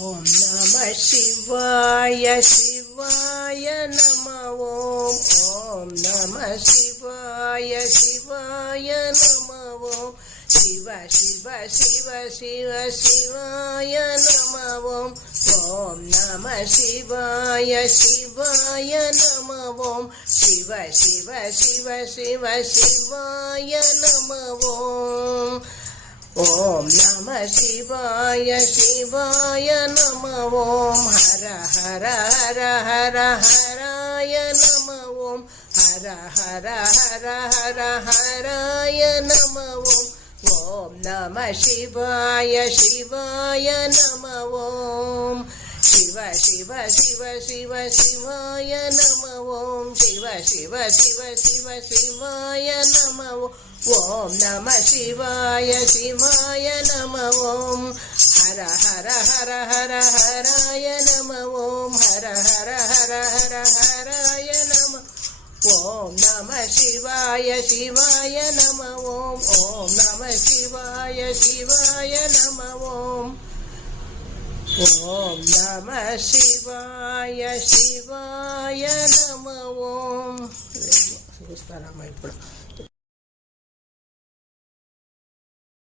ஓம் நம சிவாய சிவாய நம ஓம். ஓம் நம சிவாய சிவாய நம ஓம். சிவ சிவ சிவ சிவ சிவாய நம ஓம். ஓம் நம சிவாய சிவாய நம ஓம். சிவ சிவ சிவ சிவ சிவாய நம ஓம். ஓம் நம சிவாய சிவாய நம ஓம். ஹர ஹர ஹர ஹர ஹராய நம ஓம். ஹர ஹர ஹர ஹர ஹராய நம ஓம். ஓம் நம சிவாய சிவாய நம ஓம். சிவ சிவ சிவ சிவ சிவாய நம ஓம். சிவ சிவ சிவ சிவ சிவாய நம ஓம். ஓம் நம சிவாய சிவாய நம ஓம். ஹர ஹர ஹர ஹர ஹராய நம ஓம். ஹர ஹர ஹர ஹர ஹராய நம. ஓம் நம சிவாய சிவாய நம ஓம். ஓம் நம சிவாய சிவாய நம ஓம். ஓம் நம சிவாய சிவாய நம ஓம்.